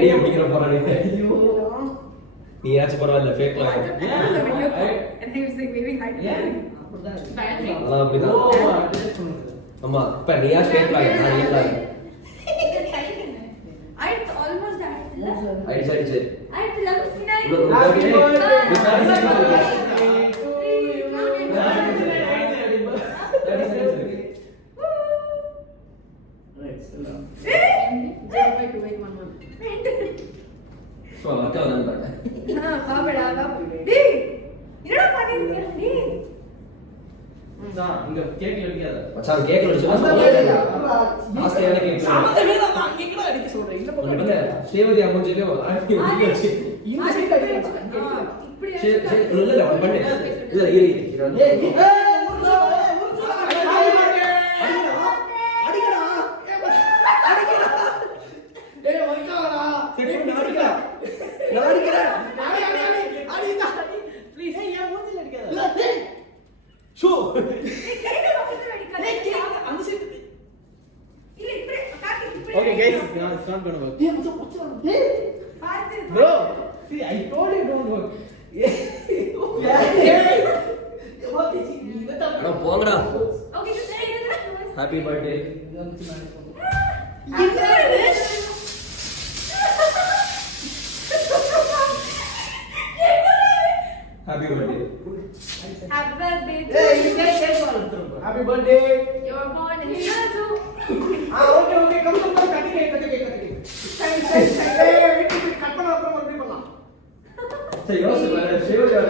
Idea பிடிக்கிற போறானே. ஐயோ நீ யாச்சும் பரவாயில்ல ஃபேக்ல and he was like waving hi to me. அதான் அப்படிதான். அம்மா இப்ப நீ யாச்சும் ஃபேக்ல நான் இல்ல. I almost died. அடிச்சு I love finale. சோ அக்கா வந்தாங்க. பாபடா டேய் என்னடா பண்ணிருக்க நீ? இங்க கேக் வெட்டியாத. மச்சான் கேக் வெடிச்சா ஆசையான கேக். சமதமே தான் நான் கேக்கல அடிக்க சொல்றேன். இல்ல இல்ல சேவதி அம்மஞ்சிலே இந்த சைடு அடிக்க. இப்படி சரி இல்ல பண்ணு. இல்ல இரு. Okay guys, it's not gonna work. Bro, see I told you don't work. அட போங்கடா. Okay just say it. Happy birthday. Happy birthday. Happy birthday to Hey, you. happy birthday. You were born in year 2. Okay, come cut it. Hey, cut பண்ண அப்புறம் மறுபடியும் பண்ணலாம். சரி யோசிச்சு பாரு சேவதியோட.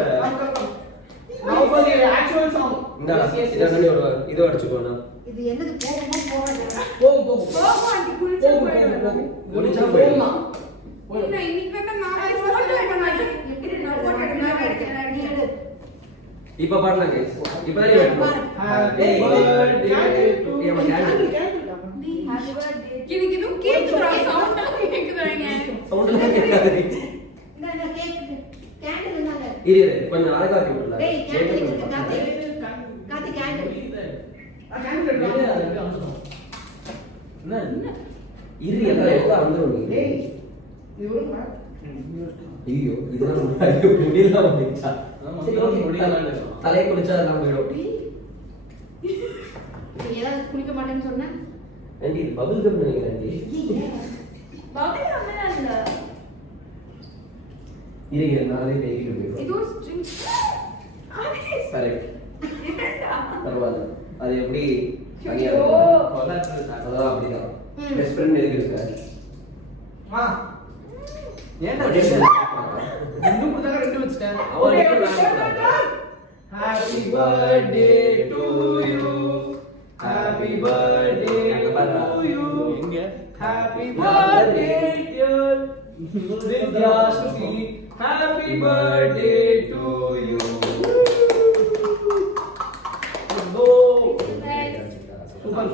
Now for the actual song. இந்தா இத கண்ணி ஓடுவா. இது அடிச்சுக்கோனா. இது என்னது போறடா போகும். போகும் ஆண்டி குளிச்சு போயிடுங்க. குளிச்சா போயிடுமா? இல்ல இன்னைக்கு வேணா நான் போட்டோ எடுக்கணும். எப்படி நான் போட்டோ எடுக்கணும் நீ எடு. இப்ப பாடலாம் गाइस. இப்ப தான் எடுக்கணும். Happy birthday to you. Happy birthday. எனக்கு இது கேக்குதுடா சவுண்டா கேக்குதுறாங்க. சவுண்ட்ல கேட்காது. இந்த கேக் கேண்டில் இருந்தாங்க இரு கொஞ்சம் அழகா கேட்கல. டேய் கேண்டில் இருக்கு காத்தி கேண்டில் இரு எல்லாம் வந்துரும் நீ. டேய் இது ஒரு ஐயோ இதெல்லாம் ஐயோ முடியல வந்துச்சா. சரி ஓகே முடியல. தலைய குளிச்சா எல்லாம் போயிடும். ஏதாவது குளிக்க மாட்டேன்னு சொன்னா ஆண்டி இது பபிள் கம் நினைக்கிறேன் ஆண்டி. பாபி அம்மா இல்ல. இரு நானே பேசிட்டு போயிடும். இது ஒரு ஸ்ட்ரிங். கரெக்ட். என்னடா? பரவாயில்ல. அது எப்படி தனியா ஐயோ. அதான் அப்படிதான். பெஸ்ட் ஃப்ரெண்ட் எதுக்கு இருக்க? மா ஏன்டா இன்னும் கூட ரெண்டு வச்சிட்டேன். Happy birthday to you. Happy birthday to you. Happy birthday dear Vidyashri. Happy birthday to you. Go. Super.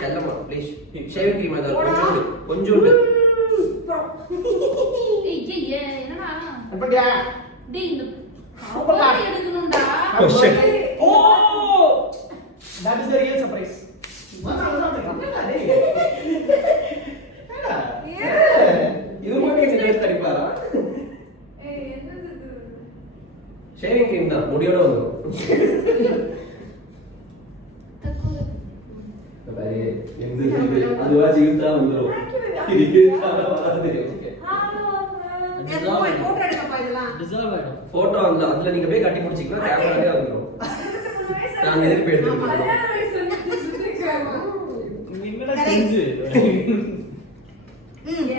Chellamma please shaving cream ஏதாவது கொஞ்சோண்டு ஏய் என்னடா? அப்படியா? டேய் இந்த Super card. எடுக்கணும்டா. Oh shit. Oh! That is the real surprise. இது மட்டும் என்ன டேஸ்ட் அடிப்பாரா? ஏய் என்னது இது? ஷேவிங் க்ரீம் தான் முடியோட வந்துரும். பாரு எங்க அதுவா ஜீவிதா வந்துரும். இது வராது. ஓகே போட்டோ எடுக்கப்பா இதெல்லாம் Deserve ஆயிடும். போட்டோ அந்த அதுல நீங்க போய் கட்டி பிடிச்சிக்கலாம் கேமராவே வந்துரும். நான் எதிர்ப்பு எடுத்துக்கிறேன். கல்யாண வயசுல இருந்து சுத்திக்காம. என்னடா செஞ்சு?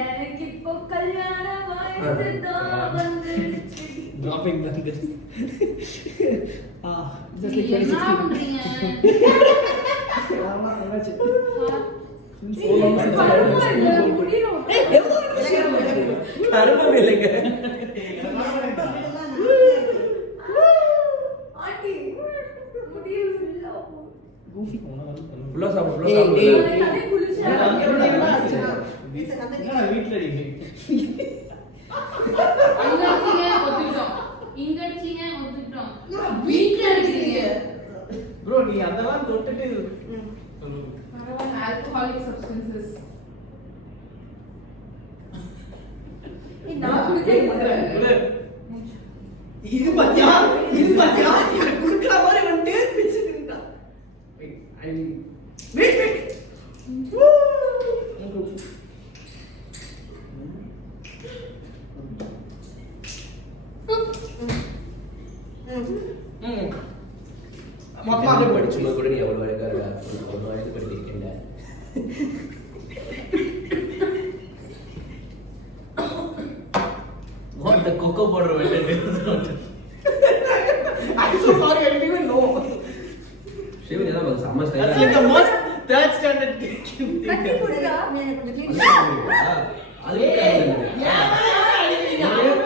எனக்கு இப்போ கல்யாண வயசு தான் வந்துருச்சு. Dropping the this. Just like என்ன 2016. பண்றீங்க? ஆமா நல்லாச்சு. அருமை இல்லைங்க. ஃபுல்லா சாப்பிடு ஃபுல்லா சாப்பிடு. வீட்ல ப்ரோ நீ அதெல்லாம் தொட்டுட்டு alcoholic substances அந்த கொக்கோ பவுடர் வெள்ளை. I'm so sorry, I didn't even know. Shaving எல்லாம் வந்து செம்ம That's like ஸ்டைலா the most third standard thing. கட்டி போடுடா. கொஞ்சம் clean அது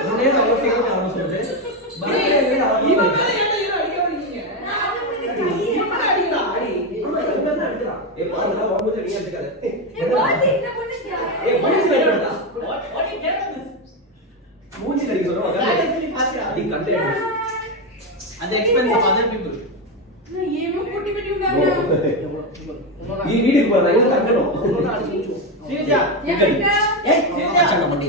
முன்னே அவ்வளோ ஃபேமஸ் ஆரம்பிச்சது At the expense of other people. ஏமோ குட்டி குட்டி உண்டாங்க. வீட்டுக்கு போறாங்க தங்கணும் Srija. என்கிட்ட ஏய், Srija. அச்சங்க பண்ணி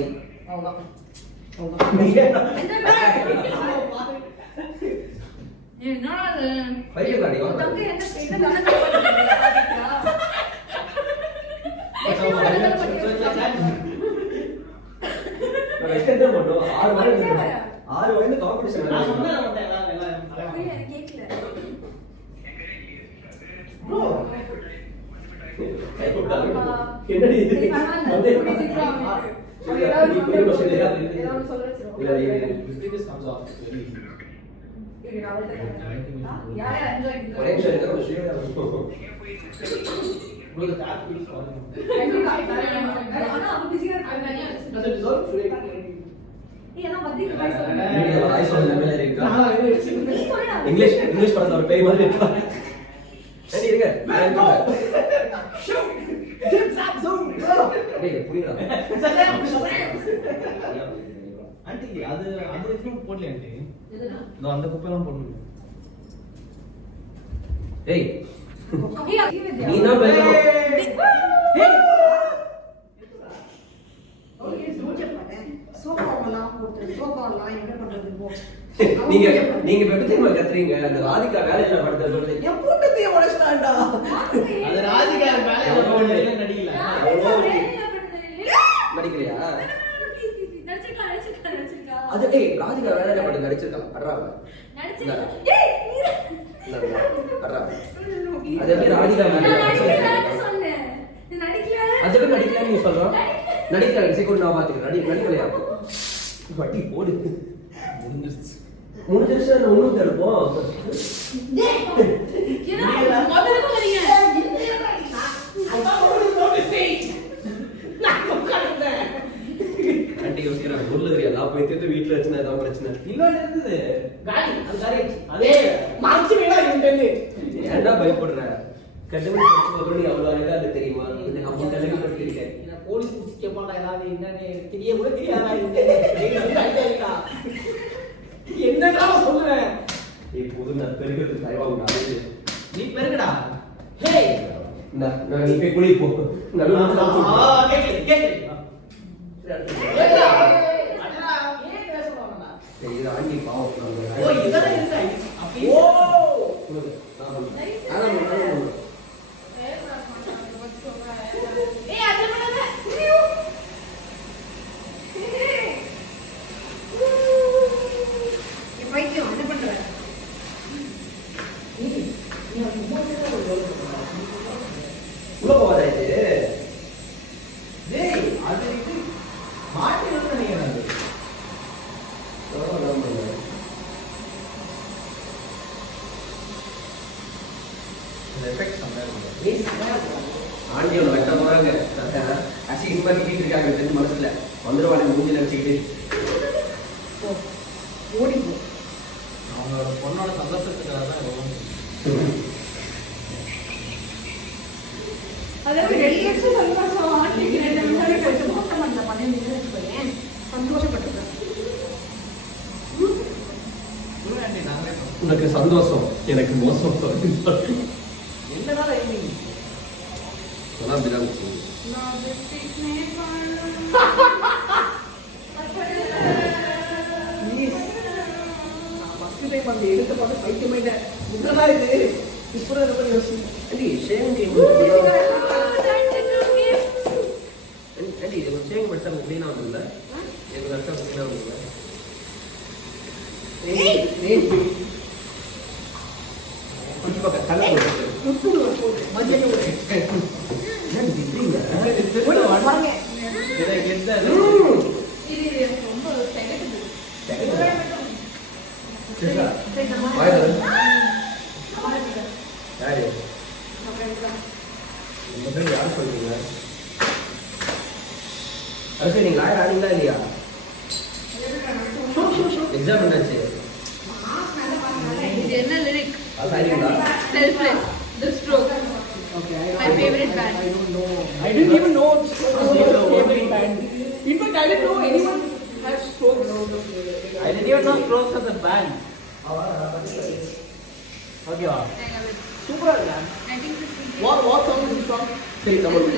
என்னடா அது? பையன் தாடி வா தங்க என்ன என்ன தங்க நான் எக்ஸ்டெண்ட் பண்ணோம் 6 வயது காம்படிஷன் நான் சொன்னேன் வந்து எல்லாம் கேக்கல. Bro. என்னடி இது சரி, பரவாயில்ல. வந்து குடி சீக்கிரம் வாங்க. ஏதாவது நீ புரிய வசதி இல்லையா? ஏதாவது சொல்ல வச்சிரும். This comes off very easy. இது நான் வந்து யாரே என்ஜாய் ஒரே நிமிஷம் இருங்க, ஒரு ஷேர் ஆகும். Bro, the tap feels falling. ஆனா அப்ப பிஸியா இருக்காங்க. Does it dissolve? Should I take it? ஏன்னா மத்திக்கு பை சொல்லுங்க. மீடியா வாய்ஸ் வந்து நம்மள இருக்கா? நீ சொல்லுடா. இங்கிலீஷ் படத்துல ஒரு பேய் மாதிரி இருக்கா? சரி இருங்க. Shoot! Zip, zap, zoom! Go! டேய் புரியல. Aunty, அது எதுவும் போடல ஆண்டி. எதுனா இதோ அந்த குப்பைலாம் போடணும். ஏய் ஏய் நீ தான் பேசணும். சோஃபாவெல்லாம் போட்டு சோஃபாவெல்லாம் என்ன பண்றது போ நீங்க எப்படி தெரியுமா கத்துறீங்க? அந்த ராதிகா வேலையில படுத்த சொல்றது என் கூட்டத்தையே உடைச்சிட்டான்டா. அது ராதிகா மேல எவ்வளவு ஒரு நடிகல. நடிக்கிறியா? நடிச்சிருக்கா. அது ஏய் ராதிகா வேலையில படுத்து நடிச்சிருக்கான். அடறாங்க. ஏய் அடறாங்க. அது எப்படி ராதிகா வேலையில சொன்னேன். நீ நடிக்கல. அது எப்படி நடிக்கலன்னு நீ சொல்ற? நடிக்கல சீக்கிரம் நான் பாத்துக்கிறேன். நடிக்கலையா? வட்டி போடு. முடிஞ்சிருச்சு நான் ஒண்ணும் தடுப்போம். ஏன்னா முதல்ல வரீங்க. ஆண்டி யோசிக்கிறாங்க ஊர்ல தெரியாதா போய் திருட்டு வீட்டுல வச்சுனா ஏதாவது பிரச்சனை இன்னொன்னு இருந்தது. காலி, அது காலி. அதே மறைச்சு வேணா இவன்ட்டு. ஏன்டா பயப்படுற கண்டுபிடி நீ அவ்வளவு அழகா அது தெரியுமா இது நம்ம கேள்விப்பட்டிருக்கேன் என்ன போலீஸ் புடிச்சு கேட்பாடா ஏதாவது என்னன்னு தெரிய கூட தெரியாதா இது? என்னடா சொல்லுவேன்? நீ புது நான் பெருகிறது தயவாங்க நீ பெருகடா. ஹே நான் நீ போய் குளி போ நல்லா கேக்கல. அடடா ஏன் பேசுறானடா? இது ஆண்டி பாவம் ஓ இதெல்லாம் இருக்கா? அப்படி ஓ ஏய் அது பண்ணாத. என் பைத்தியம் என்ன பண்ற உள்ள போவாதாச்சு டேய் அது இது மாட்டி வந்து நினைக்கிறேன். எஃபெக்ட் சமையல் ஆண்டியோட வெட்ட போறாங்க அசிங்கமா திட்டிட்டு இருக்காங்க தெரிஞ்சு மனசுல வந்துருவாங்க மூஞ்சி நினைச்சுக்கிட்டு ஓடி போ அவங்களோட பொண்ணோட சந்தோஷத்துக்காக தான் ரொம்ப அதாவது 2 லட்சம் சந்தோஷம் ஆண்டிக்கு 2 லட்சம் கொஞ்சம் மொத்தம் அந்த பண்ணி வச்சுக்கோயேன் சந்தோஷப்பட்டுருக்கேன் ஆண்டி நாங்களே பண்ணோம். உனக்கு சந்தோஷம் எனக்கு மோசம் என்னடா ரைமிங்? சொன்னா அப்படிதான் இருந்துச்சு. நான் பிஸ்கட்னே பண்ணேன். ஃபர்ஸ்ட் டைம் அந்த எடுத்து பார்த்து பைத்தியமாயிட்டேன். என்னடா இது? இப்போ என்ன பண்ணி யோசி? ஆண்டி ஷேவிங் கிரீம் ஆண்டி இது ஒரு ஷேவிங் படிச்சா க்ளீனா வந்துல்ல எனக்கு லட்சம் க்ளீனா வந்துல்ல ஏய் ஏய் கொஞ்சம் பக்கம் தலை போட்டு மஞ்சள் என்ன திட்டுறீங்க வாங்க. இதை எந்த இது எனக்கு ரொம்ப திகட்டுது. வாயில யாரு முதல்ல யார் சொல்றீங்க அரசு நீங்க லாயர் ஆனீங்களா இல்லையா எக்ஸாம் என்னாச்சு இது என்ன லிரிக் அது ஆனீங்களா selfless the stroke Okay, My favorite band. I don't know. I didn't even know it's favorite band. In fact, I didn't know anyone has Strokes. I didn't even know Strokes as a band. Okay, wow. Super band. I think What song is this from? சரி தமிழ்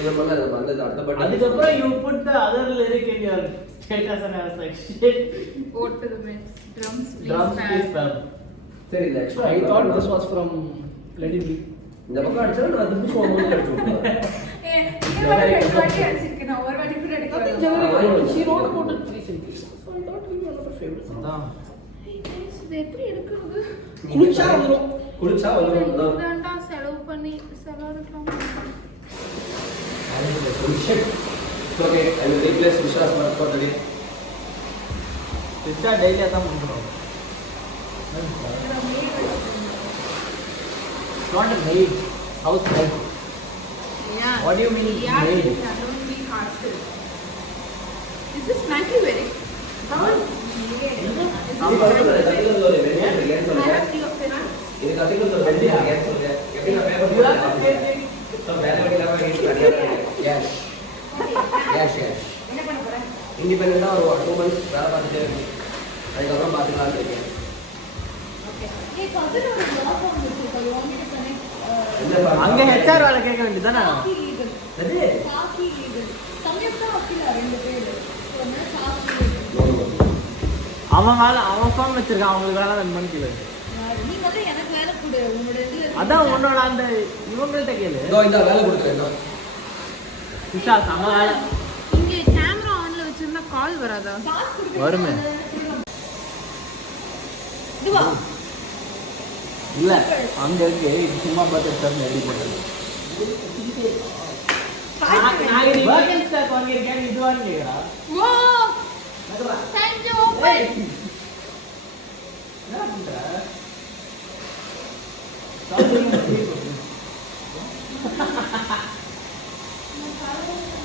இத பண்ணல அந்த அடுத்த பாட்டு அதுக்கப்புறம் you put the other lyric in your status and I was like, shit. Vote to the Winds. Drums please. Drums please Fab. fam. சரி இல்ல I thought this was from Let It Be. இந்த பக்கம் அடிச்சா நான் திருப்பி போகும்போது அடிச்சு விட்டுருவேன் ஏய் இந்த வாட்டி ரெண்டு வாட்டி அடிச்சிருக்கேன் நான் ஒரு வாட்டி கூட Nothing அடிக்கல generic. She wrote about it recently. So I thought it was one of her favorites. அதான். இது எப்படி எடுக்கிறது குளிச்சா வந்துரும். குளிச்சா வந்து இதுதான்டா செலவு பண்ணி செலவழிக்கலாம் okay I will replace wishes for today Krishna daily அதான் பண்றோம். Not a maid, house help. Yeah. What do you mean Yeah, maid? don't be hostile. Is this Nike wearing? இது கட்டிக்கிறது ஒரு வெள்ளை ஏன் சொல்றேன் இது கட்டிக்கிறது ஒரு வெள்ளை ஏன் சொல்றேன் எப்படி நான் paper You have to say it. तो வேலை வெட்டிலாம எஸ் எஸ் எஸ் என்ன பண்ண போற இண்டிபெண்டண்டா ஒரு 2 months வேலை பார்த்துட்டே இருக்கேன் அதுக்கப்புறம் பார்த்துக்கலாம்னு இருக்கேன் ஓகே ஏய் கசின் ஒரு blog வந்துருக்கு அது வாங்கிட்டு கனெக்ட் அங்க HR வேலை கேட்க வேண்டியதானே? சாக்கி லீகல் அது சாக்கி லீகல் சம்யுக்தா வக்கீலா ரெண்டு பேர் ஒன்னு சாக்கி அவன் வேலை அவன் ஃபார்ம் வச்சிருக்கான் அவங்களுக்கு வேலை ரன் பண்ணி கேளு. நீ வந்து எனக்கு வேலை கொடு உன்னோட இதுல அதான் உன்னோட அந்த இவங்கள்ட்ட கேளு. இதோ இந்த வேலை கொடுத்துறேன் சிஷா சம வேலை இங்க கேமரா ஆன்ல வச்சிருந்தா கால் வராதா வருமே. இதுவா இல்ல அங்க இருக்கு இது சும்மா பார்த்து எடுத்து ரெடி பண்ணது. நான் இது வேகன் ஸ்டாக் வாங்கியிருக்கேன் இதுவான்னு கேக்குறா. ஓ தேங்க் யூ ஓபன் என்ன பண்ற?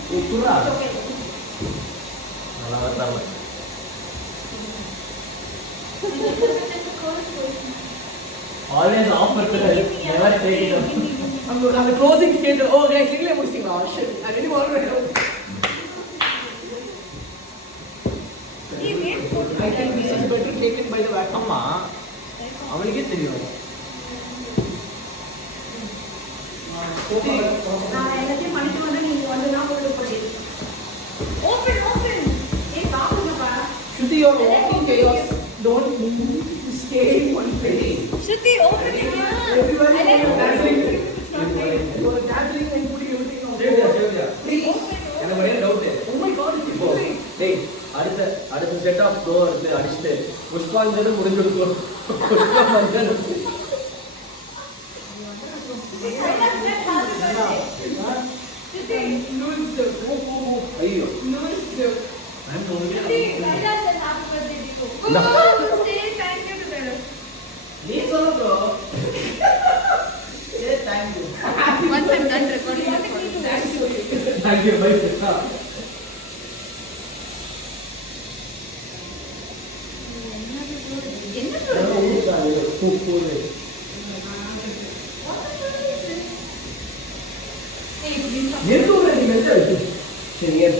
குர்ரா நல்லா தரல. Always offer to help, never take it up. I'm the closing stage. Oh, guys, really முடிச்சிங்களா? Shit. I really want to help. I think this is better taken by the back. அம்மா அவளுக்கே தெரியும். நான் எல்லாத்தையும் பண்ணிட்டு வந்து நீங்க வந்து நான் போட்டு போடு ஓபன் ஓபன் ஏய் பாருங்கப்பா Shruti, you're walking chaos. Don't stay in one place. Shruti open Everybody is dazzling. You're dazzling and putting everything on. சேவியா Please. எனக்கு ஒரே doubt Oh my God, it's இப்போ important. டேய் அடுத்த செட் ஆஃப் ஸ்லோ இருக்கு அடிச்சிட்டு புஷ்பாஞ்சலி முடிஞ்சிருக்கும் புஷ்பாஞ்சலி ஐயோ நீ சொல்லு bro. Say thank you. Once I'm done recording the podcast. Thank you bye என்ன நெருப்பு நீ மெல்ல சரி ஏன்